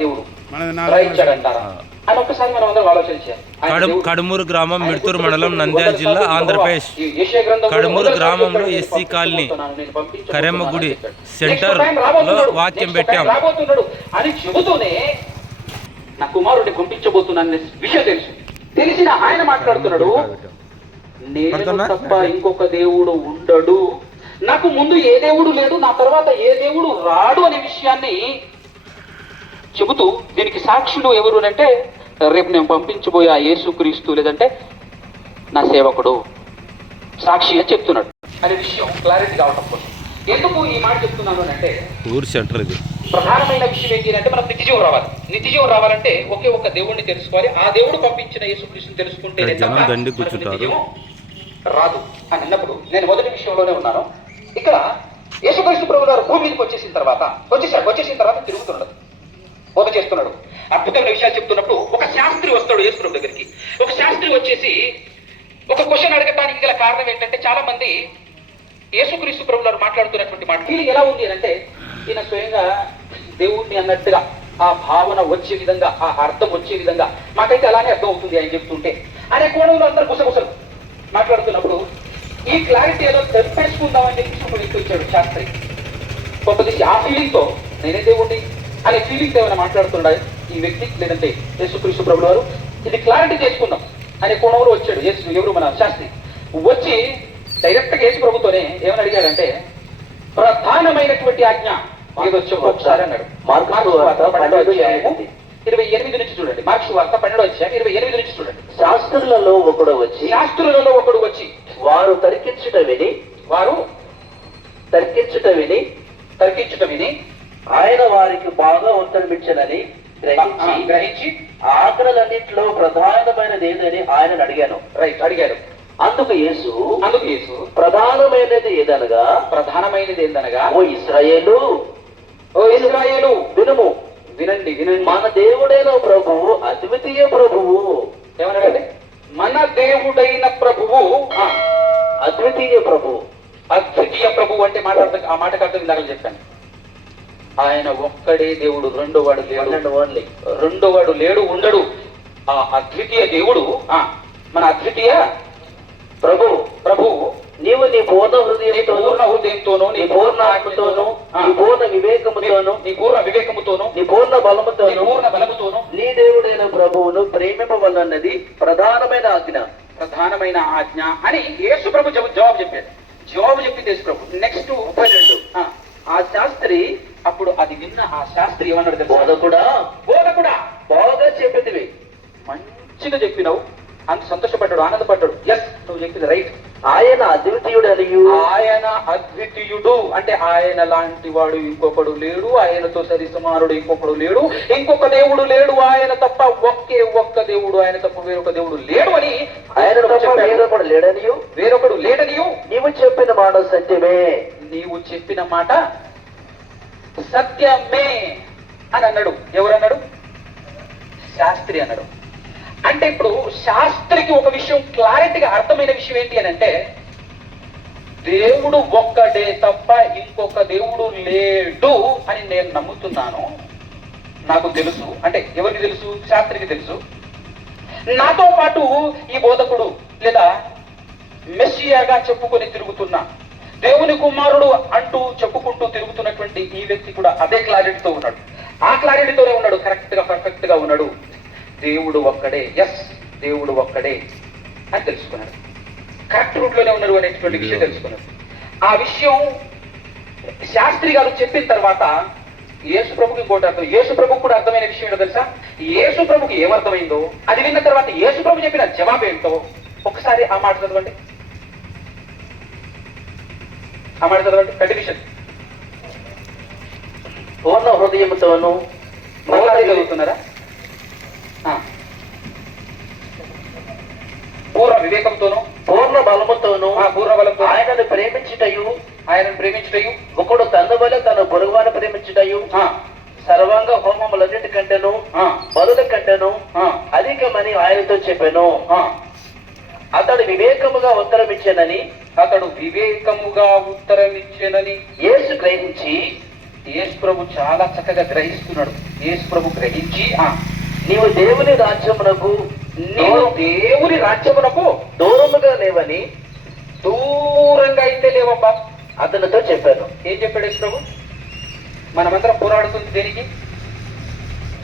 దేవుడు గ్రహించాడంటారా అని ఒక్కసారి మనం అందరం ఆలోచించాం. కడుమూరు గ్రామం, మిడ్తూరు మండలం, నంద్యాల జిల్లా, ఆంధ్రప్రదేశ్. కడుమూరు గ్రామంలో ఎస్సీ కాలనీ కరెమ్మ గుడి సెంటర్ లో వాక్యం పెట్టాం. రాబోతున్నాడు అని చెబుతూనే నా కుమారుడిని పంపించబోతున్నాను విషయం తెలిసిన ఆయన మాట్లాడుతున్నాడు, నేను తప్ప ఇంకొక దేవుడు ఉండడు, నాకు ముందు ఏ దేవుడు లేడు, నా తర్వాత ఏ దేవుడు రాడు అనే విషయాన్ని చెబుతూ దీనికి సాక్షులు ఎవరు అంటే రేపు నేను పంపించబోయే ఆ యేసుక్రీస్తు లేదంటే నా సేవకుడు సాక్షి అని చెప్తున్నాడు అనే విషయం క్లారిటీ కావటం కోసం ఎందుకు ఈ మాట చెప్తున్నాను అంటే, ఊరు సెంటర్ ఇది ప్రధానమైన విషయం ఏంటి అంటే మనం నిత్యజీవం రావాలి. నిత్యజీవం రావాలంటే ఒకే ఒక దేవుడిని తెలుసుకోవాలి. ఆ దేవుడు పంపించిన యేసుక్రీస్తుని తెలుసుకుంటే రాదు అని అన్నప్పుడు నేను మొదటి విషయంలోనే ఉన్నాను. ఇక్కడ యేసుక్రీస్తు ప్రభు గారు భూమి మీదకి వచ్చేసిన తర్వాత తిరుగుతున్నాడు, బోధ చేస్తున్నాడు, అద్భుతమైన విషయాలు చెప్తున్నప్పుడు ఒక శాస్త్రి వస్తాడు యేసు ప్రభు దగ్గరికి. ఒక శాస్త్రి వచ్చేసి ఒక క్వశ్చన్ అడగటానికి గల కారణం ఏంటంటే, చాలా మంది యేసుక్రీస్తు ప్రభు గారు మాట్లాడుతున్నటువంటి మాట ఫీలింగ్ ఎలా ఉంది అంటే, ఈయన స్వయంగా దేవుడిని అన్నట్టుగా ఆ భావన వచ్చే విధంగా, ఆ అర్థం వచ్చే విధంగా మాకైతే అలానే అర్థం అవుతుంది ఆయన చెప్తుంటే అనే కోణంలో అందరు గుసగుసలు మాట్లాడుతున్నప్పుడు ఈ క్లారిటీ ఏదో తెప్పేసుకుందామని చెప్పి వచ్చాడు శాస్త్రి. కొంతది ఆ ఫీలింగ్ తో నేనే దేవుడిని అనే ఫీలింగ్ ఏమైనా మాట్లాడుతున్నాడు ఈ వ్యక్తి లేదంటే యేసుక్రీస్తు ప్రభువు వారు, ఇది క్లారిటీ చేసుకుందాం అనే కోణంలో వచ్చాడు ఎవరు మన శాస్త్రి. వచ్చి డైరెక్ట్ గా యేసు ప్రభుతోనే ఏమని అడిగాడంటే, ప్రధానమైనటువంటి ఆజ్ఞ ఏదో చెప్పు ఒకసారి అన్నాడు. మార్కు వార్త 12:28 నుంచి చూడండి. మార్కు వార్త 12:28 నుంచి చూడండి. శాస్త్రులలో ఒకడు వచ్చి వారు తర్కించుట విని ఆయన వారికి బాగా ఉత్తరమిచ్చనని గ్రహించి ఆజ్ఞలన్నింటిలో ప్రధానమైనది ఏదని ఆయన అడిగాడు. అందుకు యేసు ప్రధానమైనది ఏదనగా, ఓ ఇశ్రాయేలు వినండి మన దేవుడైన ప్రభువు అద్వితీయ ప్రభువు. ఏమన్నాడంటే, మన దేవుడైన ప్రభువు అద్వితీయ ప్రభువు. అద్వితీయ ప్రభువు అంటే ఆ మాటకు అర్థం ఇందాక చెప్పాను. ఆయన ఒక్కడే దేవుడు, రెండోవాడు లేడు ఉండడు. ఆ అద్వితీయ దేవుడు మన అద్వితీయ ప్రభువు నీవు నీ పూర్ణ హృదయంతోనూ, నీ పూర్ణ ఆత్మతోనూ, నీ పూర్ణ వివేకముతోనూ, నీ పూర్ణ బలముతోనూ నీ దేవుడైన ప్రభువును ప్రేమింపవలన్నది ప్రధానమైన ఆజ్ఞ అని యేసు ప్రభు జవాబు చెప్పింది యేసు ప్రభు. నెక్స్ట్ 32 ఆ శాస్త్రి అప్పుడు అది విన్న ఆ శాస్త్రి ఏమన్నాడు, బోధకుడా బాగా చెప్పేదివి, మంచిగా చెప్పినావు అంత సంతోషపడ్డాడు, ఆనందపడ్డాడు. ఎస్, నువ్వు చెప్పింది రైట్. ఆయన అద్వితీయుడు అంటే ఆయన లాంటి వాడు ఇంకొకడు లేడు, ఆయనతో సరి సమానుడు ఇంకొకడు లేడు, ఇంకొక దేవుడు లేడు, ఆయన తప్ప ఒక్క దేవుడు, ఆయన తప్ప వేరొక దేవుడు లేడు అని ఆయన వేరొకడు లేడనియు నీవు చెప్పిన మాట సత్యమే అని అన్నాడు. ఎవరన్నాడు? శాస్త్రి అన్నాడు. అంటే ఇప్పుడు శాస్త్రికి ఒక విషయం క్లారిటీగా అర్థమైన విషయం ఏంటి అని అంటే, దేవుడు ఒక్కడే తప్ప ఇంకొక దేవుడు లేడు అని నేను నమ్ముతున్నాను. నాకు తెలుసు అంటే ఎవరికి తెలుసు? శాస్త్రికి తెలుసు. నాతో పాటు ఈ బోధకుడు లేదా మెస్సియాగా చెప్పుకొని తిరుగుతున్నా, దేవుని కుమారుడు అంటూ చెప్పుకుంటూ తిరుగుతున్నటువంటి ఈ వ్యక్తి కూడా అదే క్లారిటీతో ఉన్నాడు. ఆ క్లారిటీతోనే ఉన్నాడు, కరెక్ట్ గా పర్ఫెక్ట్ గా ఉన్నాడు. దేవుడు ఒక్కడే, ఎస్ దేవుడు ఒక్కడే అని తెలుసుకున్నాడు. కరెక్ట్ రూట్ లోనే ఉన్నాడు అనేటువంటి విషయం తెలుసుకున్నాడు. ఆ విషయం శాస్త్రి గారు చెప్పిన తర్వాత యేసు ప్రభుకి ఇంకోటి అర్థం, యేసు ప్రభుకు కూడా అర్థమైన విషయం ఏంటో తెలుసా? యేసు ప్రభుకి ఏమర్థమైందో అది విన్న తర్వాత యేసు ప్రభు చెప్పిన జవాబు ఏంటో ఒకసారి ఆ మాట చదవండి. కంటిన్యూషన్. పూర్ణ హృదయంతోనూ చదువుతున్నారా? పూర్ణ వివేకంతోనూ, పూర్ణ బలముతోనూ ఆయనను ప్రేమించుటయు ఒకడు తన వల్ల తన పొరుగువాను ప్రేమించుటయు సర్వాంగ హోమములన్నిటికంటేను బలుల కంటేను అధికమని ఆయనతో చెప్పాను. అతడు వివేకముగా ఉత్తరమిచ్చానని యేసు గ్రహించి, యేసు ప్రభు చాలా చక్కగా గ్రహిస్తున్నాడు. యేసు ప్రభు గ్రహించి నీవు దేవుని రాజ్యమునకు నీవు దేవుని రాజ్యమునకు దూరముగా లేవని దూరంగా అయితే లేవబ్బా అతనితో చెప్పాను. ఏం చెప్పాడు యేసు ప్రభు? మనమందరం పోరాడుతుంది దేనికి?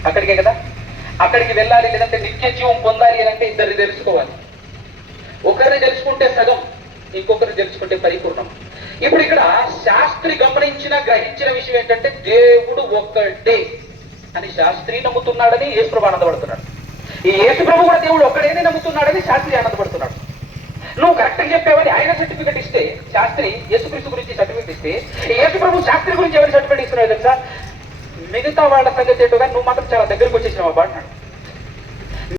అక్కడికే కదా. అక్కడికి వెళ్ళాలి, లేదంటే నిత్య జీవం పొందాలి అని అంటే ఇద్దరిని తెలుసుకోవాలి. ఒకరిని తెలుసుకుంటే సగం, ఇంకొకరిని తెలుసుకుంటే పరిపూర్ణం. ఇప్పుడు ఇక్కడ శాస్త్రి గ్రహించిన విషయం ఏంటంటే దేవుడు ఒక్కడే అని శాస్త్రి నమ్ముతున్నాడని యేసుప్రభు ఆనందపడుతున్నాడు. ఈ యేసుప్రభు కూడా దేవుడు ఒక్కడేనే నమ్ముతున్నాడని శాస్త్రి ఆనందపడుతున్నాడు. నువ్వు కరెక్ట్గా చెప్పావని ఆయన సర్టిఫికెట్ ఇస్తే, శాస్త్రి యేసుక్రీస్తు గురించి సర్టిఫికెట్ ఇస్తే, యేసుప్రభు శాస్త్రి గురించి ఎవరి సర్టిఫికెట్ ఇస్తున్నావు తెలుసా? మిగతా వాళ్ళ సంగతి ఏంటో కానీ నువ్వు మాత్రం చాలా దగ్గరకు వచ్చేసినావు అబ్బా అన్నాడు.